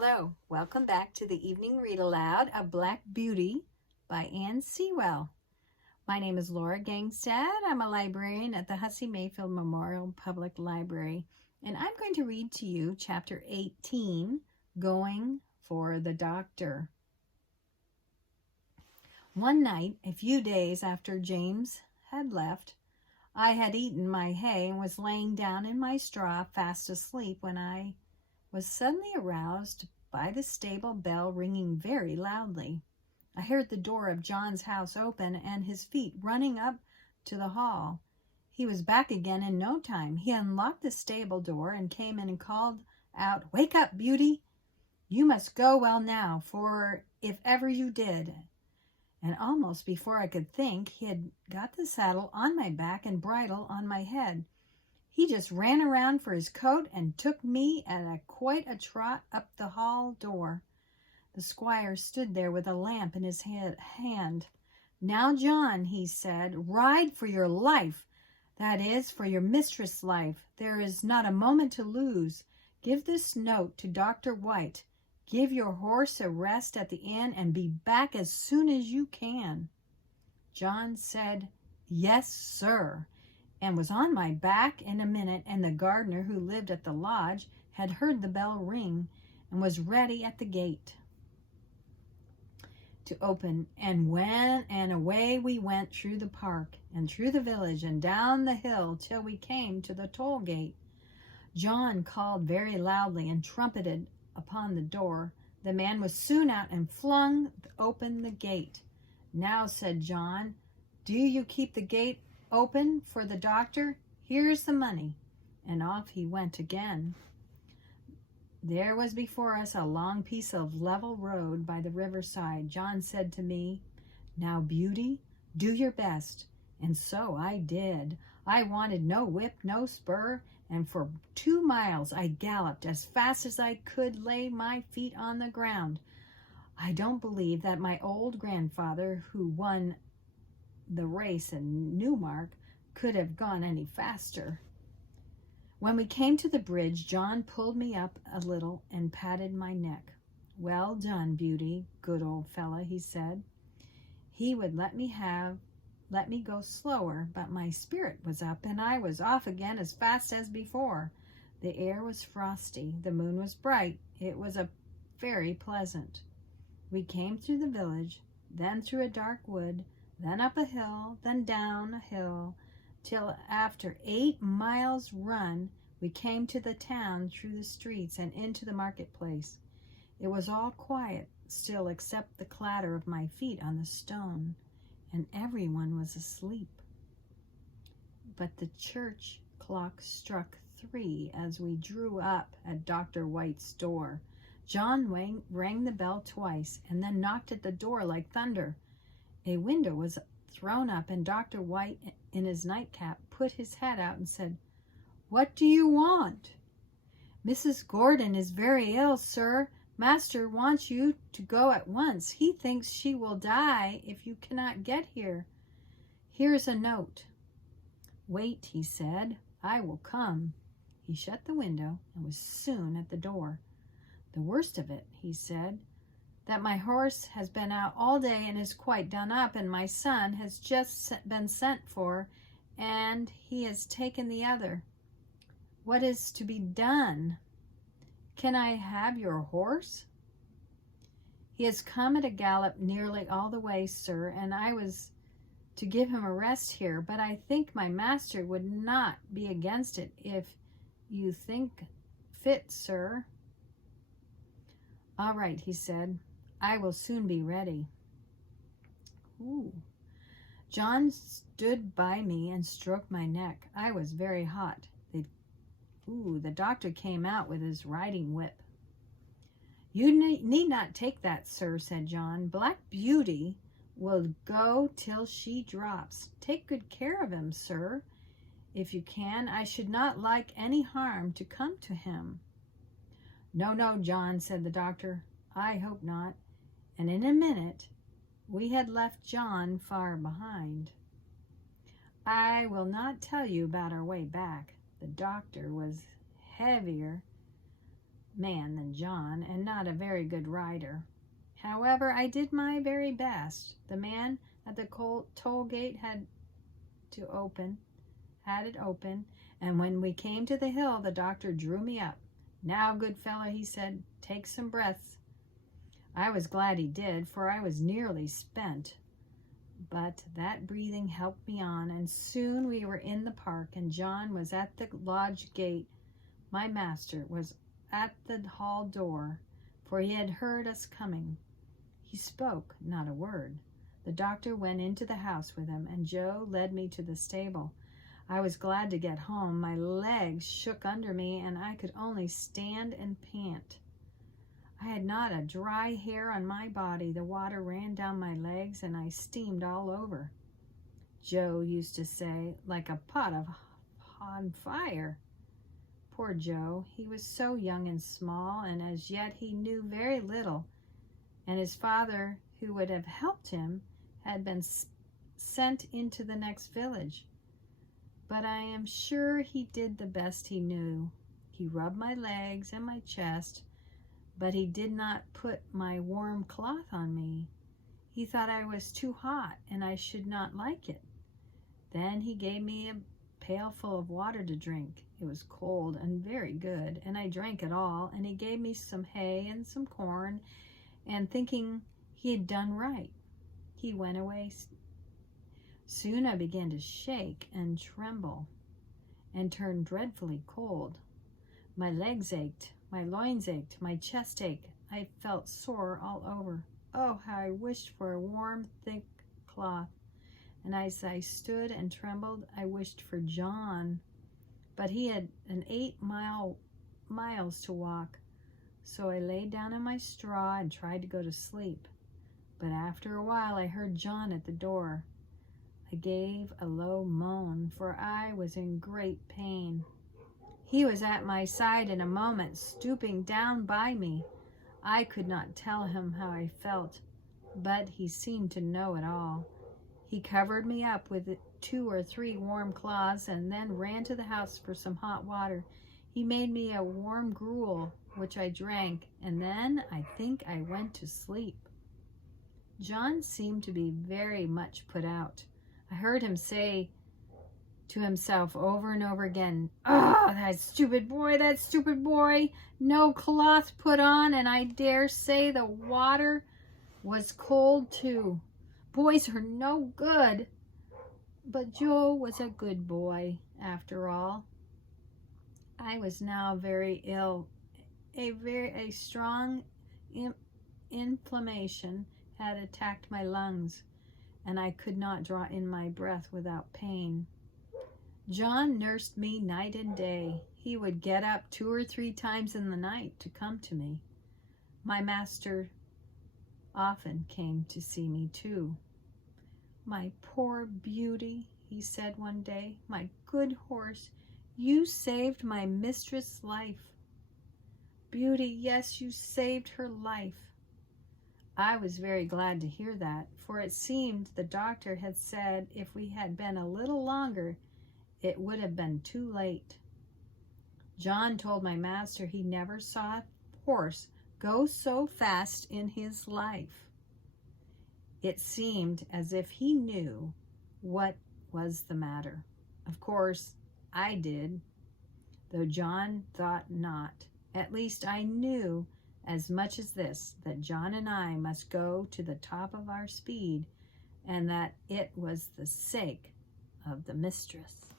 Hello, welcome back to the evening read aloud of Black Beauty by Anne Sewell. My name is Laura Gangstad. I'm a librarian at the Hussey-Mayfield Memorial Public Library, and I'm going to read to you chapter 18, Going for the Doctor. One night, a few days after James had left, I had eaten my hay and was laying down in my straw fast asleep when I was suddenly aroused by the stable bell ringing very loudly. I heard the door of John's house open and his feet running up to the hall. He was back again in no time. He unlocked the stable door and came in and called out, "Wake up, Beauty! You must go well now, for if ever you did." And almost before I could think, he had got the saddle on my back and bridle on my head. He just ran around for his coat and took me at quite a trot up the hall door. The squire stood there with a lamp in his hand. "Now, John," he said, "ride for your life. That is, for your mistress' life. There is not a moment to lose. Give this note to Dr. White. Give your horse a rest at the inn and be back as soon as you can." John said, "Yes, sir," and was on my back in a minute, and the gardener who lived at the lodge had heard the bell ring and was ready at the gate to open, and away we went through the park and through the village and down the hill till we came to the toll gate. John called very loudly and trumpeted upon the door. The man was soon out and flung open the gate. "Now," said John, "do you keep the gate open for the doctor? Here's the money." And off he went again. There was before us a long piece of level road by the riverside. John said to me, "Now, Beauty, do your best." And so I did. I wanted no whip, no spur, and for 2 miles I galloped as fast as I could lay my feet on the ground. I don't believe that my old grandfather, who won the race in Newmark, could have gone any faster. When we came to the bridge, John pulled me up a little and patted my neck. "Well done, Beauty, good old fella," he said. He would let me go slower, but my spirit was up and I was off again as fast as before. The air was frosty, the moon was bright. It was very pleasant. We came through the village, then through a dark wood, then up a hill, then down a hill, till after 8 miles run, we came to the town through the streets and into the marketplace. It was all quiet still except the clatter of my feet on the stone, and everyone was asleep. But the church clock struck 3 as we drew up at Dr. White's door. John rang the bell twice and then knocked at the door like thunder. A window was thrown up, and Dr. White, in his nightcap, put his head out and said, "What do you want?" "Mrs. Gordon is very ill, sir. Master wants you to go at once. He thinks she will die if you cannot get here. Here's a note." "Wait," he said. "I will come." He shut the window and was soon at the door. "The worst of it," he said, "that my horse has been out all day and is quite done up, and my son has just been sent for, and he has taken the other. What is to be done? Can I have your horse?" "He has come at a gallop nearly all the way, sir, and I was to give him a rest here, but I think my master would not be against it if you think fit, sir." "All right," he said. "I will soon be ready." John stood by me and stroked my neck. I was very hot. The doctor came out with his riding whip. "You need not take that, sir," said John. "Black Beauty will go till she drops. Take good care of him, sir, if you can. I should not like any harm to come to him." "No, no, John," said the doctor. "I hope not." And in a minute we had left John far behind. I will not tell you about our way back. The doctor was heavier man than John, and not a very good rider. However, I did my very best. The man at the toll gate had it open, and when we came to the hill, the doctor drew me up. "Now, good fellow," he said, "take some breaths." I was glad he did, for I was nearly spent. But that breathing helped me on, and soon we were in the park, and John was at the lodge gate. My master was at the hall door, for he had heard us coming. He spoke not a word. The doctor went into the house with him, and Joe led me to the stable. I was glad to get home. My legs shook under me, and I could only stand and pant. I had not a dry hair on my body. The water ran down my legs, and I steamed all over. Joe used to say, "like a pot on fire." Poor Joe, he was so young and small, and as yet he knew very little, and his father, who would have helped him, had been sent into the next village. But I am sure he did the best he knew. He rubbed my legs and my chest, but he did not put my warm cloth on me. He thought I was too hot and I should not like it. Then he gave me a pail full of water to drink. It was cold and very good, and I drank it all, and he gave me some hay and some corn, and thinking he had done right, he went away. Soon I began to shake and tremble and turn dreadfully cold. My legs ached, my loins ached, my chest ached. I felt sore all over. Oh, how I wished for a warm, thick cloth. And as I stood and trembled, I wished for John. But he had 8 miles to walk. So I lay down in my straw and tried to go to sleep. But after a while, I heard John at the door. I gave a low moan, for I was in great pain. He was at my side in a moment, stooping down by me. I could not tell him how I felt, but he seemed to know it all. He covered me up with 2 or 3 warm cloths and then ran to the house for some hot water. He made me a warm gruel, which I drank, and then I think I went to sleep. John seemed to be very much put out. I heard him say to himself over and over again, "Oh, that stupid boy, no cloth put on, and I dare say the water was cold too. Boys are no good." But Joe was a good boy, after all. I was now very ill. A strong inflammation had attacked my lungs, and I could not draw in my breath without pain. John nursed me night and day. He would get up 2 or 3 times in the night to come to me. My master often came to see me too. "My poor Beauty," he said one day, "my good horse, you saved my mistress' life." Beauty, yes, you saved her life. I was very glad to hear that, for it seemed the doctor had said if we had been a little longer, it would have been too late. John told my master he never saw a horse go so fast in his life. It seemed as if he knew what was the matter. Of course, I did, though John thought not. At least I knew as much as this, that John and I must go to the top of our speed, and that it was the sake of the mistress.